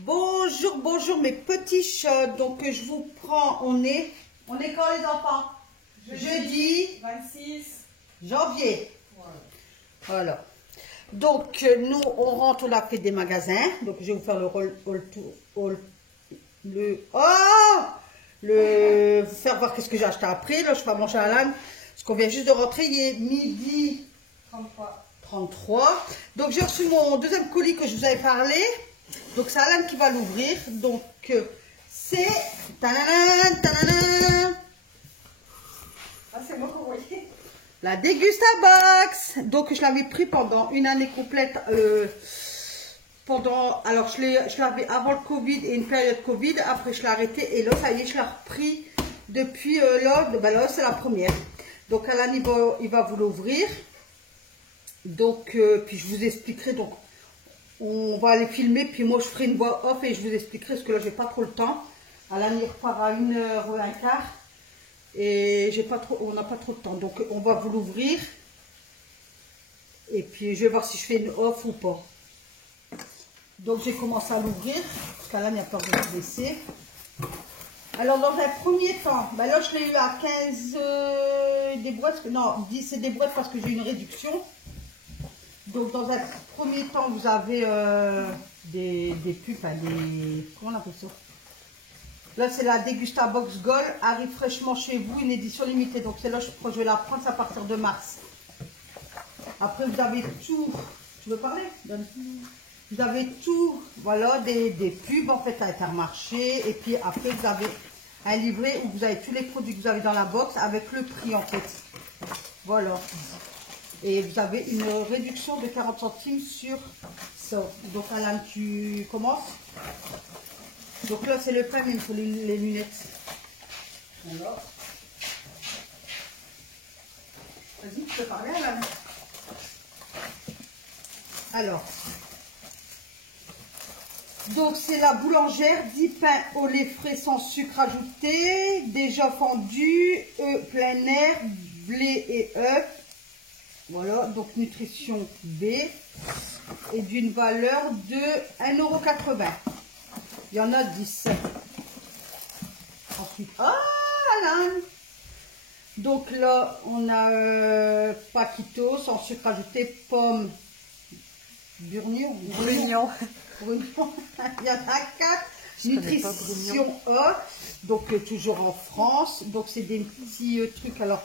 Bonjour, bonjour mes petits chats. Donc je vous prends, on est quand les enfants? Jeudi 26 janvier. Voilà. Donc nous on rentre, on a fait des magasins. Donc je vais vous faire faire voir qu'est-ce que j'ai acheté après. Là je vais manger à l'âne. Parce qu'on vient juste de rentrer, il est midi 33. Donc j'ai reçu mon deuxième colis que je vous avais parlé. Donc c'est Alan qui va l'ouvrir. Donc c'est c'est moi qu'on voyait. La Dégustabox. Donc je l'avais pris pendant une année complète. Alors je l'avais avant le Covid et une période Covid. Après je l'ai arrêté et là ça y est, je l'ai repris depuis là. Là c'est la première. Donc Alan il va vous l'ouvrir. Donc puis je vous expliquerai. Donc on va aller filmer, puis moi je ferai une voix off et je vous expliquerai, parce que là j'ai pas trop le temps. Alan il repart à 1h15 et on n'a pas trop de temps, donc on va vous l'ouvrir et puis je vais voir si je fais une off ou pas. Donc j'ai commencé à l'ouvrir parce qu'Alan a peur de se laisser. Alors dans un premier temps, là je l'ai eu à 15 des boîtes, non 10 c'est des boîtes parce que j'ai une réduction. Donc dans un premier temps, vous avez des pulpes, comment on appelle ça? Là c'est la Dégustabox Gold, arrive fraîchement chez vous, une édition limitée. Donc celle-là je vais la prendre, c'est à partir de mars. Après vous avez tout, tu veux parler? Vous avez tout, voilà, des pubs en fait à Intermarché. Et puis après vous avez un livret où vous avez tous les produits que vous avez dans la box avec le prix en fait. Voilà. Et vous avez une réduction de 40 centimes sur ça. Donc Alan, tu commences. Donc là c'est le pain, il faut les lunettes. Alors. Vas-y, tu peux parler Alan. Alors. Donc c'est la boulangère, 10 pains au lait frais sans sucre ajouté, déjà fendu, plein air, blé et œufs. Voilà, donc nutrition B et d'une valeur de 1,80 €. Il y en a 10. Ensuite, Alan. Donc là, on a Paquito, sans sucre ajouté, pomme, brugnon. Il y en a 4. Nutrition A, donc toujours en France. Donc c'est des petits trucs. Alors,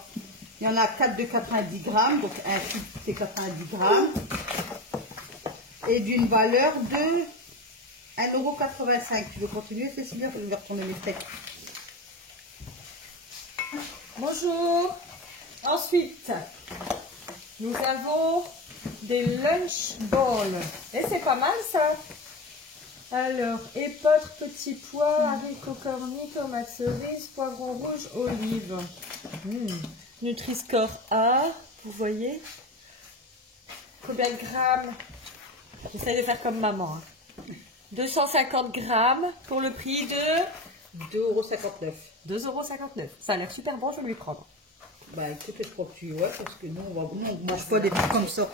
il y en a 4 de 90 grammes, donc un tube c'est 90 grammes. Et d'une valeur de 1,85 €. Tu veux continuer, Cécilia? Je vais retourner les steaks. Bonjour. Ensuite, nous avons des lunch balls. Et c'est pas mal ça. Alors, épeautre, petits pois, haricots cornus, tomates cerises, poivrons rouges, olives. Nutri-Score A, vous voyez. Combien de grammes? J'essaie de faire comme maman. 250 grammes pour le prix de 2,59 €. 2,59 €. Ça a l'air super bon, je vais lui prendre. Bah écoute, je crois que tu vois, parce que nous on mange pas des trucs comme ça.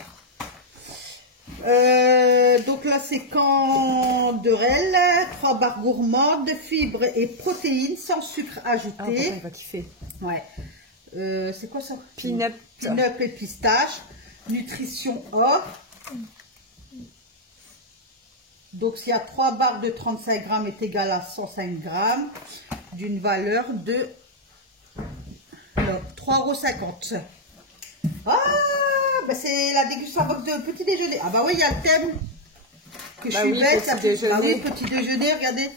Donc là c'est Canderel, 3 barres gourmandes, fibres et protéines sans sucre ajouté. Il va kiffer. Ouais. C'est quoi ça? Peanut. Peanut et pistache. Nutrition A. Donc s'il y a 3 barres de 35 grammes est égal à 105 grammes d'une valeur de 3,50 €. Ah, c'est la Dégustabox de petit déjeuner. Ah bah oui, il y a le thème que je suis bête. Petit déjeuner, regardez.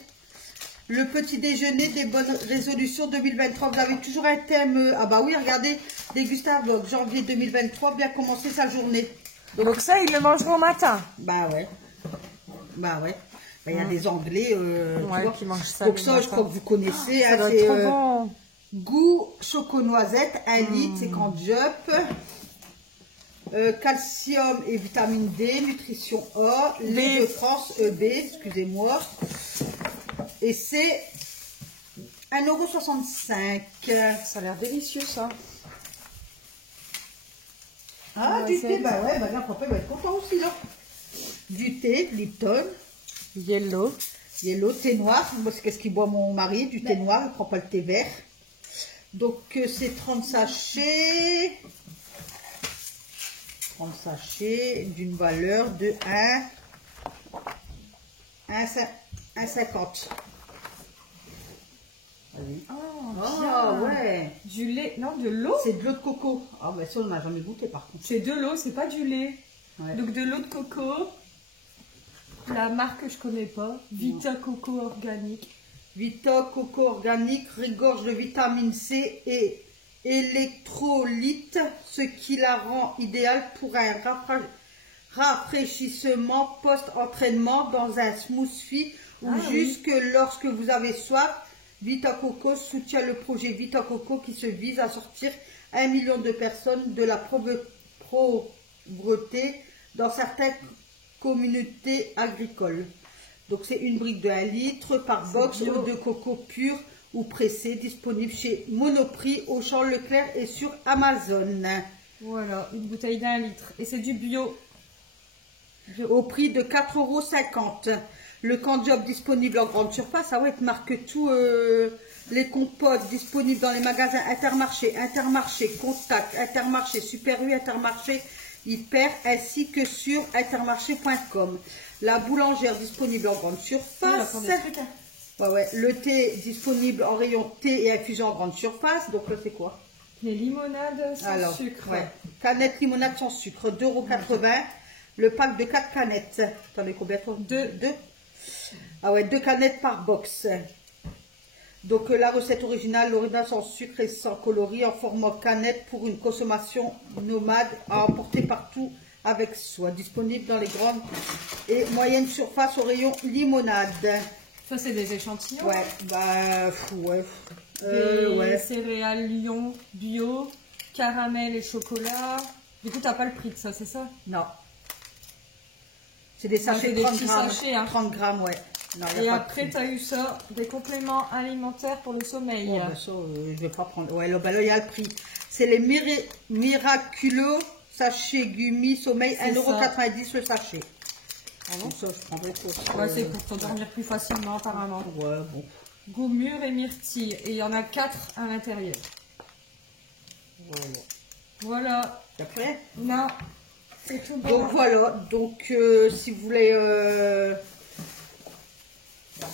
Le petit déjeuner des bonnes résolutions 2023. Vous avez toujours un thème. Ah bah oui, regardez. Dégustabox janvier 2023, bien commencer sa journée. Donc ça, ils le mangeront au matin. Bah ouais. Il y a des Anglais qui mangent ça. Donc ça, je crois que vous connaissez. Ça doit être trop bon. Goût choco-noisette, 1 litre, 50 jup. Calcium et vitamine D, nutrition A, lait de France EB, excusez-moi. Et c'est 1,65 €. Ça a l'air délicieux ça. Ah, du thé, bah là, papa va être content aussi là. Du thé, Lipton. Yellow. Yellow, thé noir. Moi, c'est qu'est-ce qu'il boit mon mari, du thé noir, il ne prend pas le thé vert. Donc, c'est 30 sachets. 30 sachets d'une valeur de 1,50. Vas-y. Oh, ouais. Du lait, non, de l'eau. C'est de l'eau de coco. Ah, ben ça, on n'a jamais goûté par contre. C'est de l'eau, c'est pas du lait. Ouais. Donc de l'eau de coco. La marque que je connais pas, Vita Coco Organique. Vita Coco Organique regorge de vitamine C et électrolytes, ce qui la rend idéale pour un rafraîchissement post-entraînement dans un smoothie ou jusque lorsque vous avez soif. Vita Coco soutient le projet Vita Coco qui se vise à sortir 1 million de personnes de la pauvreté dans certaines communautés agricoles. Donc c'est une brique de 1 litre par box de coco pur ou pressé, disponible chez Monoprix, Auchan, Leclerc et sur Amazon. Voilà, une bouteille d'1 litre. Et c'est du bio. Au prix de 4,50 €. Le Canjob disponible en grande surface. Ah ouais, tu marques tous les compotes disponibles dans les magasins Intermarché, Contact, Intermarché, Super U, Intermarché, Hyper, ainsi que sur intermarché.com. La boulangère disponible en grande surface. Ouais. Le thé disponible en rayon thé et infusion en grande surface. Donc là, c'est quoi? Les limonades sans sucre. Ouais. Canette limonade sans sucre, 2,80 €. Le pack de 4 canettes. T'en as combien? 2. Ah ouais, 2 canettes par box. Donc la recette originale, l'origine sans sucre et sans coloris en format canette pour une consommation nomade à emporter partout avec soi. Disponible dans les grandes et moyennes surfaces au rayon limonade. Ça c'est des échantillons. Ouais, bah ouais. Des céréales Lion bio, caramel et chocolat. Du coup, t'as pas le prix de ça, c'est ça? Non. C'est des sachets de 30 grammes. Sachets, hein. 30 grammes, ouais. Non, et après, tu as eu ça, des compléments alimentaires pour le sommeil. Oh, bah ça, je vais pas prendre. Ouais, là, il y a le prix. C'est les Miraculeux sachets Gummi Sommeil, 1,90 € le sachet. Ah bon, ça, je prendrais pour. Ouais, c'est pour t'endormir plus facilement, apparemment. Ouais, bon. Goût mûr et myrtille. Et il y en a 4 à l'intérieur. Voilà. T'es prêt? Non. C'est tout bon. Donc voilà. Donc, si vous voulez.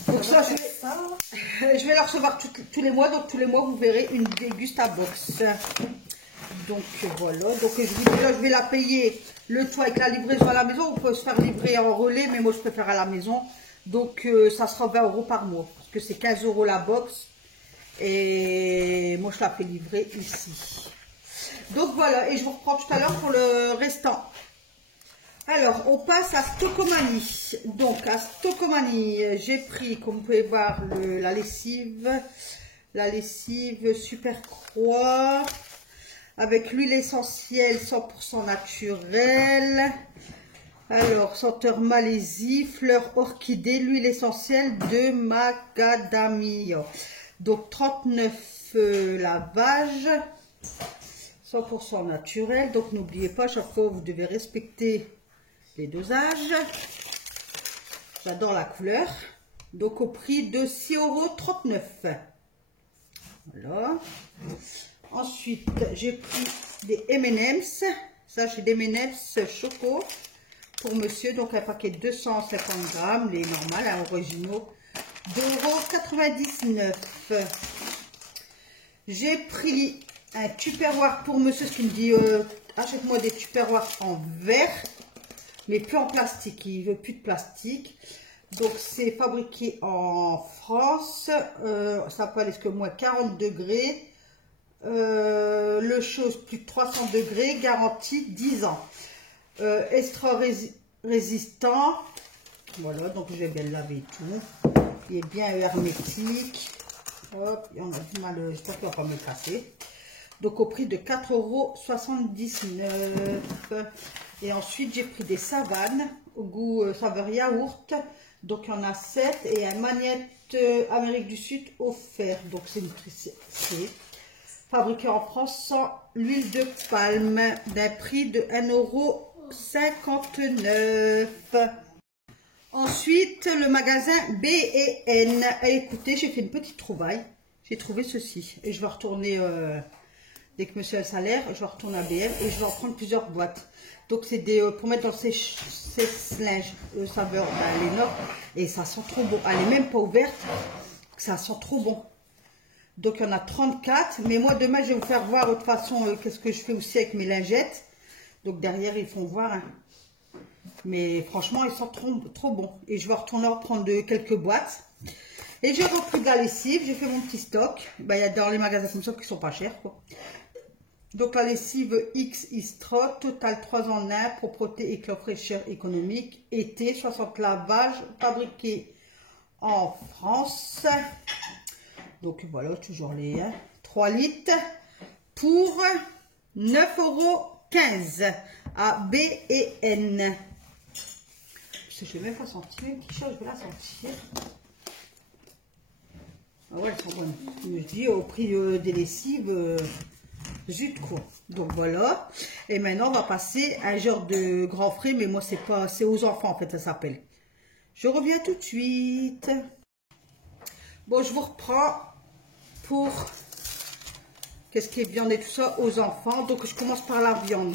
Donc ça, je vais la recevoir tous les mois. Donc tous les mois, vous verrez une Dégustabox. Donc voilà. Donc je vais la payer le tout avec la livraison à la maison. On peut se faire livrer en relais, mais moi je préfère à la maison. Donc ça sera 20 € par mois. Parce que c'est 15 € la box. Et moi je la fais livrer ici. Donc voilà. Et je vous reprends tout à l'heure pour le restant. Alors, on passe à Stocomanie. Donc, à Stocomanie, j'ai pris, comme vous pouvez voir, la lessive Super Croix, avec l'huile essentielle 100% naturelle. Alors, senteur Malaisie, fleur orchidée, l'huile essentielle de macadamia. Donc, 39 lavages, 100% naturel. Donc, n'oubliez pas, chaque fois, vous devez respecter les dosages. J'adore la couleur. Donc au prix de 6,39 €. Voilà. Ensuite, j'ai pris des M&M's. Ça, j'ai des M&M's choco pour monsieur. Donc un paquet de 250 grammes, les normales, originaux, 2,99 €. J'ai pris un tupperware pour monsieur, ce qui me dit achète-moi des tupperwares en verre. Mais plus en plastique, il ne veut plus de plastique. Donc c'est fabriqué en France, ça peut aller jusqu'à moins 40 degrés. Le chaud plus de 300 degrés, garantie 10 ans. Extra résistant, voilà, donc je vais bien le laver et tout. Il est bien hermétique. Hop, on a du mal, j'espère qu'il ne va pas me casser. Donc au prix de 4,79 €. Et ensuite, j'ai pris des savanes au goût saveur yaourt. Donc, il y en a 7 et un magnète Amérique du Sud offert. Donc, c'est fabriqué en France sans l'huile de palme d'un prix de 1,59 €. Ensuite, le magasin B&N. Écoutez, j'ai fait une petite trouvaille. J'ai trouvé ceci. Et je vais retourner, dès que monsieur a le salaire, je vais retourner à B&N et je vais en prendre plusieurs boîtes. Donc, c'est des pour mettre dans ces linges saveur Lénore. Et ça sent trop bon. Elle n'est même pas ouverte. Ça sent trop bon. Donc, il y en a 34. Mais moi, demain, je vais vous faire voir de toute façon qu'est-ce que je fais aussi avec mes lingettes. Donc, derrière, ils font voir. Hein. Mais franchement, ils sont trop bons. Et je vais retourner reprendre quelques boîtes. Et j'ai repris de la lessive. J'ai fait mon petit stock. Ben, il y a dans les magasins comme ça qui sont pas chers, quoi. Donc, la lessive X Istra, total 3 en 1, propreté, éclat, fraîcheur économique, été, 60 lavages, fabriqué en France. Donc, voilà, toujours les 3 litres pour 9,15 € à B&N. Je ne vais même pas sentir une petite chose, je vais la sentir. Ah ouais, elles sont bonnes. Je me dis, au prix des lessives, zut quoi. Donc voilà. Et maintenant, on va passer à un genre de grand frais, mais moi, c'est aux enfants en fait, ça s'appelle. Je reviens tout de suite. Bon, je vous reprends pour qu'est-ce qui est viande et tout ça aux enfants. Donc, je commence par la viande.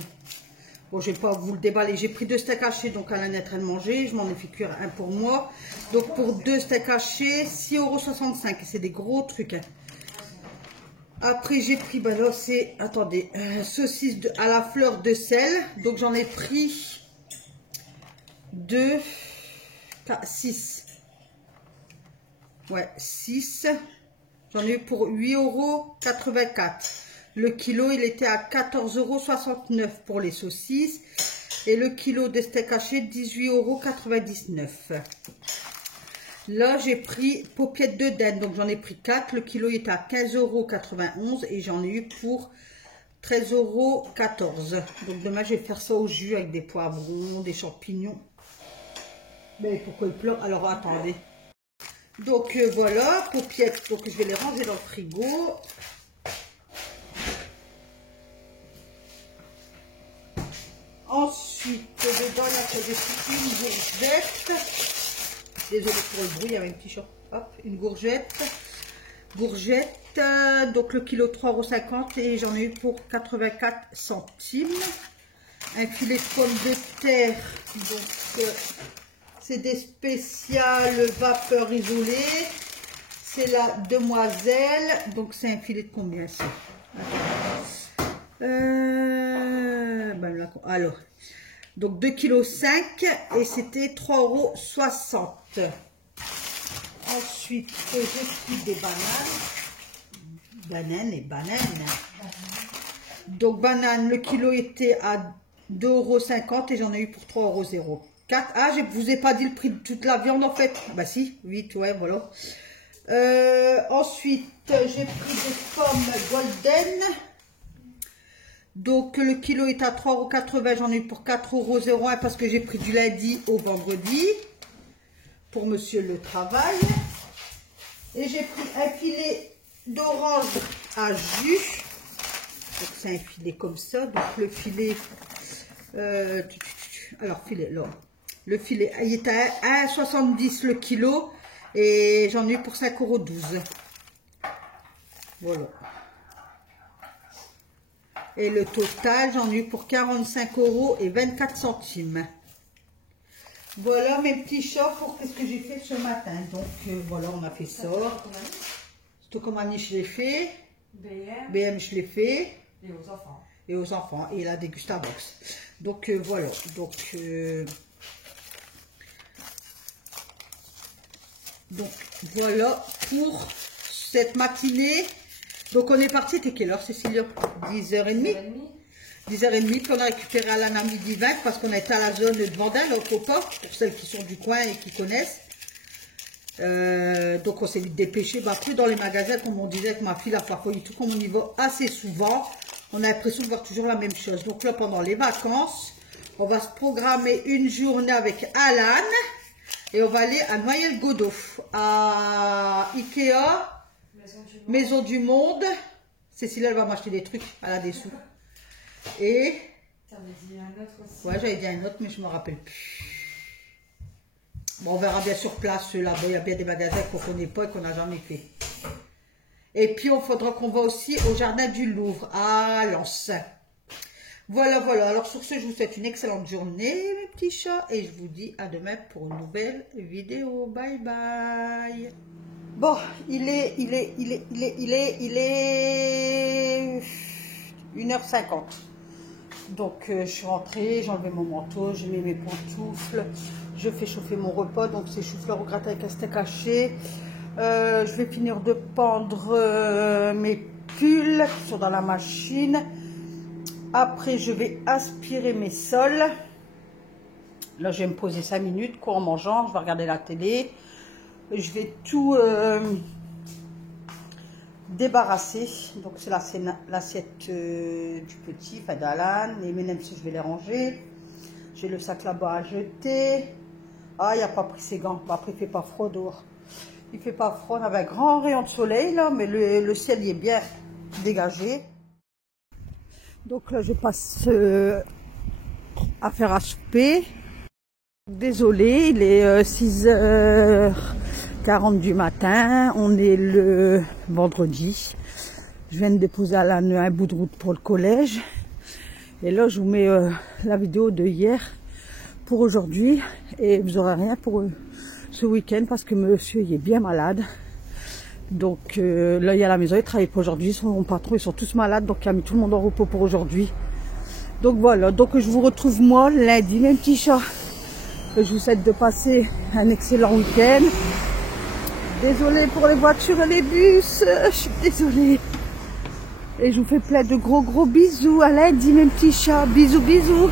Bon, je ne vais pas vous le déballer. J'ai pris 2 steaks hachés, donc Alain est en train de manger. Je m'en ai fait cuire un pour moi. Donc, pour 2 steaks hachés, 6,65 €. C'est des gros trucs. Hein. Après, j'ai pris, ben là, c'est, attendez, saucisse à la fleur de sel. Donc, j'en ai pris 2, 6. Ouais, 6. J'en ai eu pour 8,84 €. Le kilo, il était à 14,69 € pour les saucisses. Et le kilo de steak haché, 18,99 €. Là, j'ai pris paupiètes de dinde. Donc, j'en ai pris 4. Le kilo, il était à 15,91 € et j'en ai eu pour 13,14 €. Donc, demain, je vais faire ça au jus avec des poivrons, des champignons. Mais pourquoi il pleure? Alors, attendez. Donc, voilà, paupiètes. Donc, je vais les ranger dans le frigo. Ensuite, dedans, il y a une gourgette. Désolée pour le bruit, il y avait un petit short. Hop, une gourgette. Gourgette, donc le kilo 3,50 € et j'en ai eu pour 84 centimes. Un filet de pommes de terre. Donc, c'est des spéciales vapeur isolée. C'est la demoiselle. Donc, c'est un filet de combien ça? Alors, donc 2,5 kg et c'était 3,60 €. Ensuite, j'ai pris des bananes. Donc, bananes, le kilo était à 2,50 € et j'en ai eu pour 3,04 €. Ah, je ne vous ai pas dit le prix de toute la viande en fait. Bah si, 8, ouais, voilà. Ensuite, j'ai pris des pommes golden. Donc, le kilo est à 3,80 €. J'en ai eu pour 4,01 € parce que j'ai pris du lundi au vendredi pour monsieur le travail. Et j'ai pris un filet d'orange à jus. Donc, c'est un filet comme ça. Donc, le filet... alors, filet, là. Le filet, il est à 1,70 € le kilo. Et j'en ai eu pour 5,12 €. Voilà. Et le total, j'en ai eu pour 45,24 €. Voilà mes petits chats pour ce que j'ai fait ce matin. Donc voilà, on a fait ça. Stokomani, je l'ai fait. BM, je l'ai fait. Et aux enfants. Et aux enfants. Et la dégustabox. Donc voilà. Donc voilà pour cette matinée. Donc on est parti, c'était quelle heure Cécilia? 10h30. 10h30, puis on a récupéré à la midi 20 parce qu'on était à la zone de Vendin, au Copa, pour celles qui sont du coin et qui connaissent. Donc on s'est vite dépêché. Bah, après dans les magasins, comme on disait avec ma fille, la Farfouille, tout comme on y va assez souvent, on a l'impression de voir toujours la même chose. Donc là, pendant les vacances, on va se programmer une journée avec Alan et on va aller à Noyelles-Godeau, à Ikea. Maison du Monde. Cécilia, elle va m'acheter des trucs. Elle a des sous. Et... T'en as dit un autre aussi. Ouais, j'avais dit un autre, mais je ne me rappelle plus. Bon, on verra bien sur place, là-bas, il y a bien des magasins qu'on ne connaît pas et qu'on n'a jamais fait. Et puis, il faudra qu'on va aussi au jardin du Louvre, à Lens. Voilà, voilà. Alors, sur ce, je vous souhaite une excellente journée, mes petits chats. Et je vous dis à demain pour une nouvelle vidéo. Bye, bye. Bon, il est 1h50. Donc, je suis rentrée, j'ai enlevé mon manteau, j'ai mis mes pantoufles. Je fais chauffer mon repas. Donc, c'est chou-fleur au gratin avec un steak haché. Je vais finir de pendre mes pulls qui sont dans la machine. Après, je vais aspirer mes sols. Là, je vais me poser 5 minutes, quoi, en mangeant. Je vais regarder la télé. Je vais tout débarrasser. Donc, c'est l'assiette du petit, enfin d'Alan. Les M&M's, je vais les ranger. J'ai le sac là-bas à jeter. Ah, il n'a pas pris ses gants. Bon, après, il ne fait pas froid dehors. Il ne fait pas froid. On avait un grand rayon de soleil, là, mais le ciel il est bien dégagé. Donc là, je passe à faire à souper. Désolée, il est 6h40 du matin. On est le vendredi. Je viens de déposer à un bout de route pour le collège. Et là, je vous mets la vidéo de hier pour aujourd'hui. Et vous n'aurez rien pour ce week-end parce que monsieur il est bien malade. Donc là, il est à la maison, il travaille pas aujourd'hui. Son patron, ils sont tous malades. Donc, il a mis tout le monde en repos pour aujourd'hui. Donc, voilà. Donc, je vous retrouve moi lundi, mes petits chats. Je vous souhaite de passer un excellent week-end. Désolée pour les voitures et les bus. Je suis désolée. Et je vous fais plein de gros bisous. À lundi, mes petits chats. Bisous, bisous.